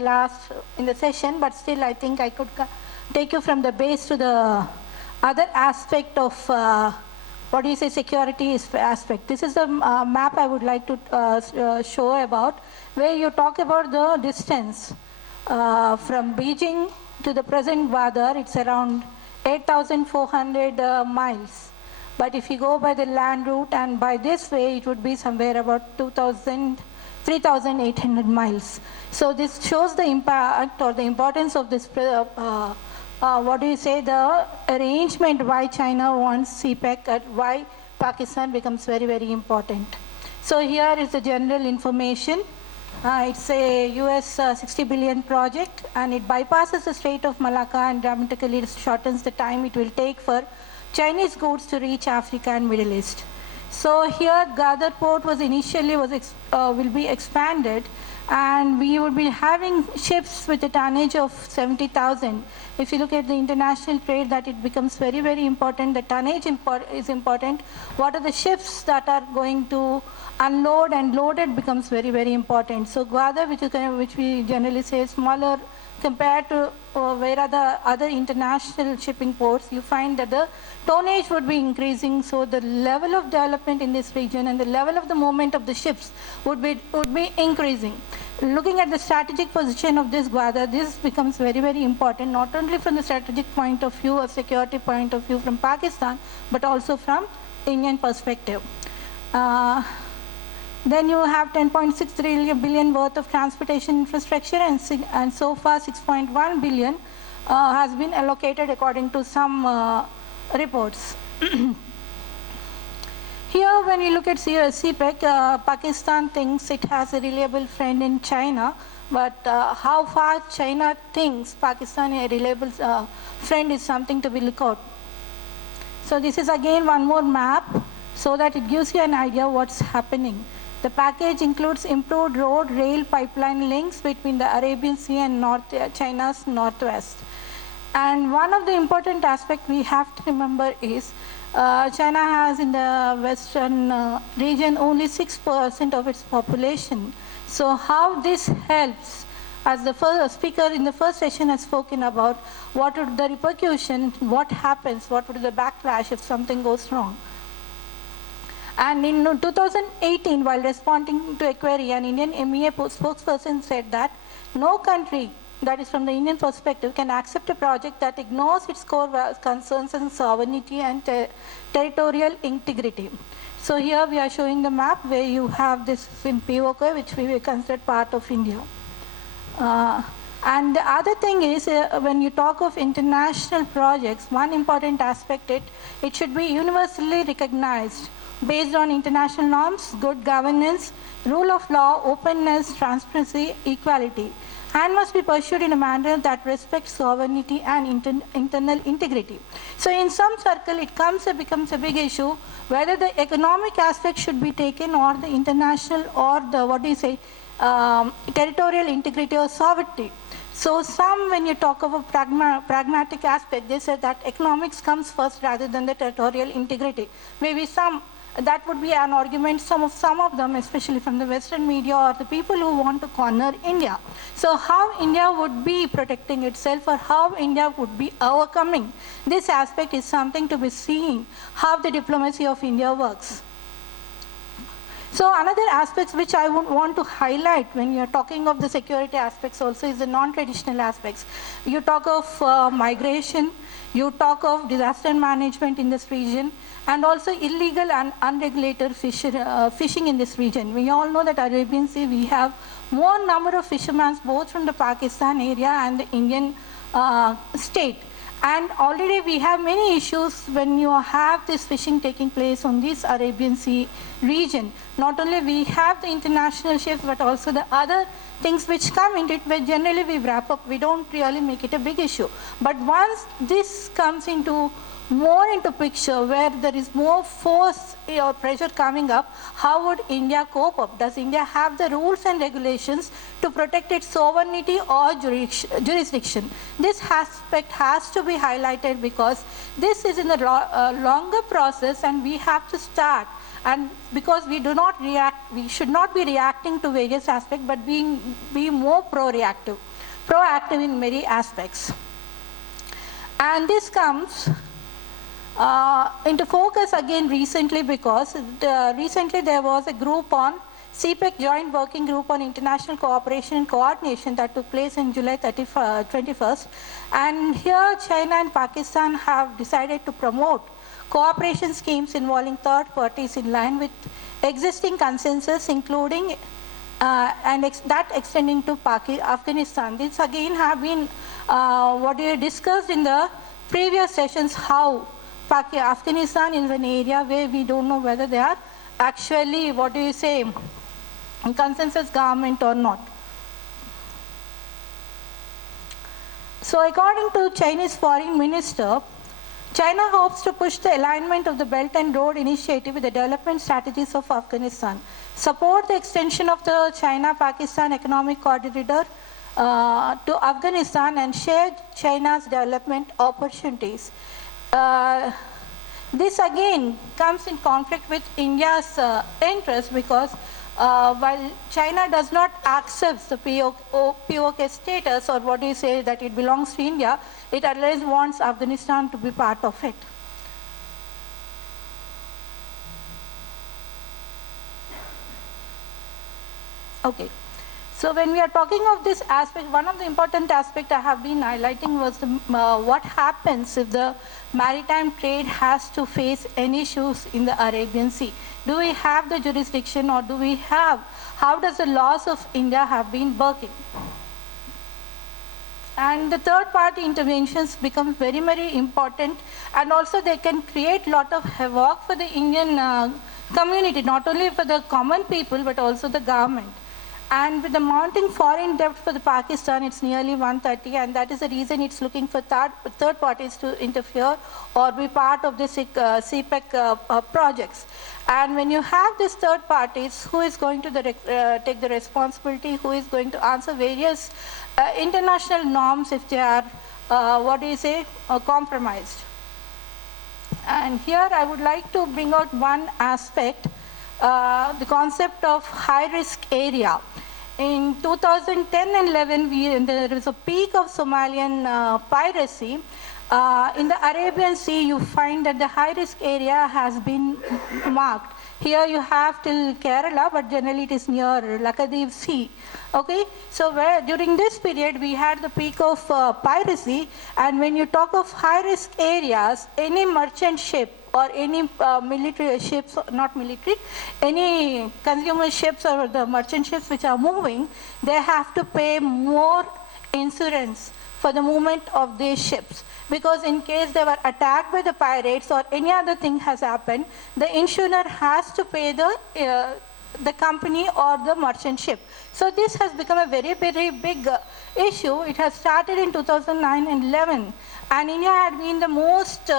last in the session, but still I think I could take you from the base to the other aspect of what do you say, security aspect. This is the map I would like to show about, where you talk about the distance from Beijing to the present Gwadar. It's around 8,400 miles. But if you go by the land route and by this way, it would be somewhere about 3,800 miles. So this shows the impact or the importance of this, what do you say, the arrangement why China wants CPEC and why Pakistan becomes very, very important. So here is the general information. It's a US 60 billion project, and it bypasses the Strait of Malacca and dramatically shortens the time it will take for Chinese goods to reach Africa and Middle East. So here Gwadar port was initially will be expanded, and we will be having ships with a tonnage of 70,000. If you look at the international trade, that it becomes very, very important. The tonnage is important. What are the ships that are going to unload and loaded becomes very, very important. So Gwadar, which we generally say is smaller compared to where are the other international shipping ports, you find that the tonnage would be increasing. So the level of development in this region and the level of the movement of the ships would be increasing. Looking at the strategic position of this Gwadar, this becomes very, very important, not only from the strategic point of view or security point of view from Pakistan, but also from Indian perspective. Then you have 10.6 billion worth of transportation infrastructure, and so far 6.1 billion has been allocated according to some reports. Here, when you look at CPEC, Pakistan thinks it has a reliable friend in China, but how far China thinks Pakistan a reliable friend is something to be looked at. So this is again one more map, so that it gives you an idea what's happening. The package includes improved road, rail, pipeline links between the Arabian Sea and China's northwest. And one of the important aspects we have to remember is China has in the western region only 6% of its population. So how this helps, as the first speaker in the first session has spoken about, what would the repercussion, what happens, what would be the backlash if something goes wrong. And in 2018, while responding to a query, an Indian MEA spokesperson said that no country, that is from the Indian perspective, can accept a project that ignores its core concerns and sovereignty and territorial integrity. So here we are showing the map where you have this in POK, which we will consider part of India. And the other thing is, when you talk of international projects, one important aspect, it should be universally recognized based on international norms, good governance, rule of law, openness, transparency, equality, and must be pursued in a manner that respects sovereignty and internal integrity. So in some circle, it becomes a big issue whether the economic aspect should be taken or the international or the, what do you say, territorial integrity or sovereignty. So some, when you talk of a pragmatic aspect, they say that economics comes first rather than the territorial integrity. Maybe some, that would be an argument, some of them, especially from the Western media or the people who want to corner India. So how India would be protecting itself or how India would be overcoming this aspect is something to be seen, how the diplomacy of India works. So another aspects which I would want to highlight when you're talking of the security aspects also is the non-traditional aspects. You talk of migration, you talk of disaster management in this region, and also illegal and unregulated fishing in this region. We all know that Arabian Sea, we have more number of fishermen both from the Pakistan area and the Indian state. And already we have many issues when you have this fishing taking place on this Arabian Sea region. Not only we have the international ships, but also the other things which come into it, where generally we wrap up, we don't really make it a big issue. But once this comes into more into picture, where there is more force or pressure coming up, how would India cope up? Does India have the rules and regulations to protect its sovereignty or jurisdiction? This aspect has to be highlighted because this is in a longer process and we have to start. And because we do not react, we should not be reacting to various aspects, but be more proactive in many aspects. And this comes into focus again recently because recently there was a group on CPEC Joint Working Group on International Cooperation and Coordination that took place in July 21st. And here China and Pakistan have decided to promote cooperation schemes involving third parties in line with existing consensus, including that extending to Afghanistan. This again have been what we discussed in the previous sessions, how Afghanistan is an area where we don't know whether they are actually, consensus government or not. So according to Chinese Foreign Minister, China hopes to push the alignment of the Belt and Road Initiative with the development strategies of Afghanistan, support the extension of the China-Pakistan Economic Corridor to Afghanistan, and share China's development opportunities. This again comes in conflict with India's interest because while China does not accept the POK status, or that it belongs to India, it at least wants Afghanistan to be part of it. Okay. So when we are talking of this aspect, one of the important aspects I have been highlighting was what happens if the maritime trade has to face any issues in the Arabian Sea. Do we have the jurisdiction, or do we have, how does the laws of India have been working? And the third party interventions become very, very important, and also they can create a lot of havoc for the Indian community, not only for the common people, but also the government. And with the mounting foreign debt for the Pakistan, it's nearly 130, and that is the reason it's looking for third parties to interfere or be part of the CPEC projects. And when you have these third parties, who is going to take the responsibility, who is going to answer various international norms if they are, compromised? And here I would like to bring out one aspect, the concept of high-risk area. In 2010 and 11, there was a peak of Somalian piracy. In the Arabian Sea, you find that the high-risk area has been marked. Here you have till Kerala, but generally it is near Lakshadweep Sea. Okay, so during this period we had the peak of piracy, and when you talk of high-risk areas, any merchant ship or any military ships, not military, any consumer ships or the merchant ships which are moving, they have to pay more insurance for the movement of these ships. Because in case they were attacked by the pirates or any other thing has happened, the insurer has to pay the company or the merchant ship. So this has become a very, very big issue. It has started in 2009 and 11. And India had been the most,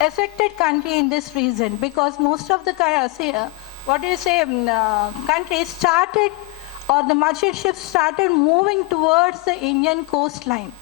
affected country in this region, because most of the countries started, or the merchant ships started moving towards the Indian coastline.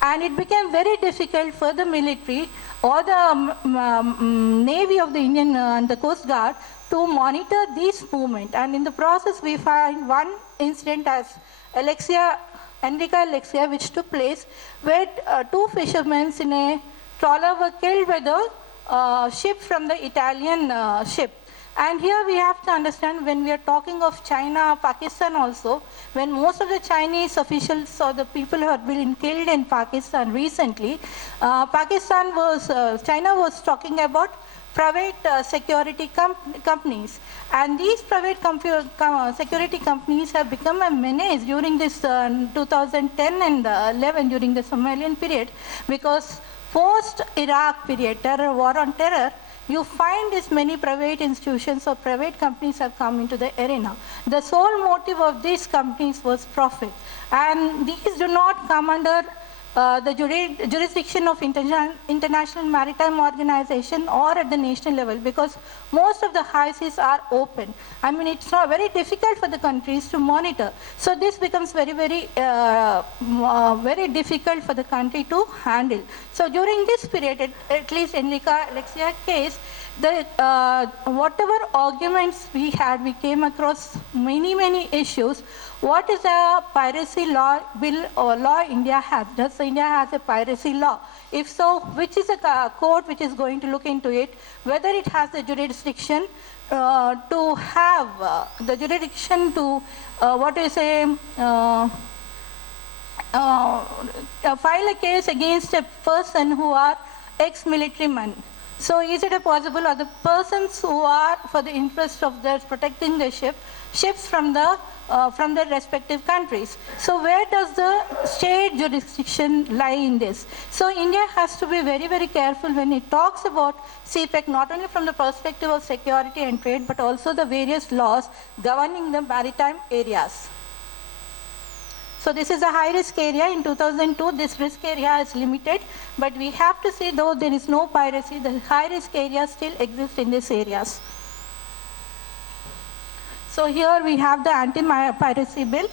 And it became very difficult for the military or the Navy of the Indian and the Coast Guard to monitor this movement. And in the process, we find one incident as Enrica Alexia, which took place, where two fishermen in a trawler were killed by the ship from the Italian ship. And here we have to understand, when we are talking of China, Pakistan also, when most of the Chinese officials or the people who have been killed in Pakistan recently, China was talking about private security companies. And these private security companies have become a menace during this 2010 and 11, during the Somalian period, because post-Iraq period, war on terror, you find this many private institutions or private companies have come into the arena. The sole motive of these companies was profit. And these do not come under the jurisdiction of International Maritime Organization or at the national level, because most of the high seas are open. I mean, it's not very difficult for the countries to monitor. So this becomes very, very, very difficult for the country to handle. So during this period, at least in Alexia case, whatever arguments we had, we came across many issues. What is a piracy law bill or law India has? Does India has a piracy law? If so, which is a court which is going to look into it? Whether it has the jurisdiction to have the jurisdiction to file a case against a person who are ex-military men. So is it possible, or the persons who are for the interest of their protecting the ships from their respective countries? So where does the state jurisdiction lie in this? So India has to be very, very careful when it talks about CPEC, not only from the perspective of security and trade, but also the various laws governing the maritime areas. So this is a high-risk area. In 2002, this risk area is limited, but we have to see, though there is no piracy, the high-risk areas still exist in these areas. So here we have the anti-piracy bill,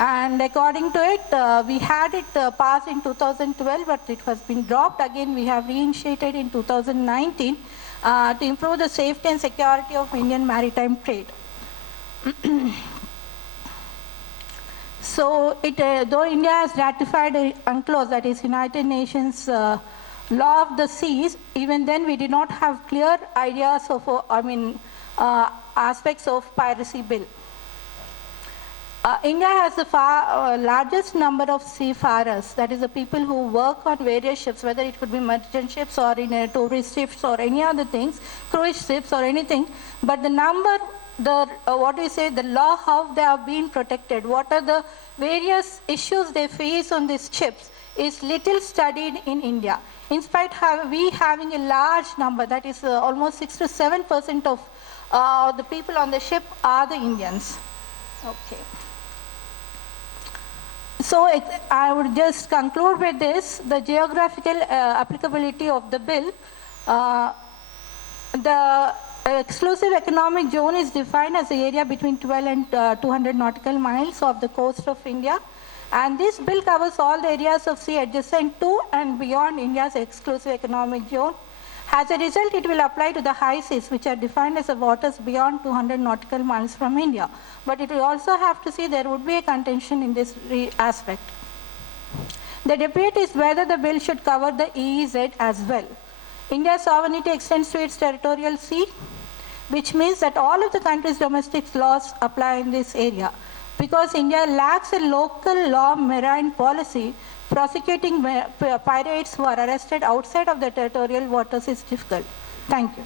and according to it, we had it passed in 2012, but it has been dropped. Again, we have reinitiated in 2019 to improve the safety and security of Indian maritime trade. So, though India has ratified UNCLOS, that is United Nations Law of the Seas, even then we did not have clear ideas of, aspects of piracy bill. India has the largest number of seafarers, that is the people who work on various ships, whether it could be merchant ships or in tourist ships or any other things, cruise ships or anything, but the number, the law, how they are being protected, what are the various issues they face on these ships is little studied in India. In spite of we having a large number, that is almost 6 to 7% of the people on the ship are the Indians. Okay. So I would just conclude with this, the geographical applicability of the bill. The exclusive economic zone is defined as the area between 12 and 200 nautical miles of the coast of India. And this bill covers all the areas of sea adjacent to and beyond India's exclusive economic zone. As a result, it will apply to the high seas, which are defined as the waters beyond 200 nautical miles from India. But it will also have to see there would be a contention in this aspect. The debate is whether the bill should cover the EEZ as well. India's sovereignty extends to its territorial sea, which means that all of the country's domestic laws apply in this area. Because India lacks a local law marine policy, prosecuting pirates who are arrested outside of the territorial waters is difficult. Thank you.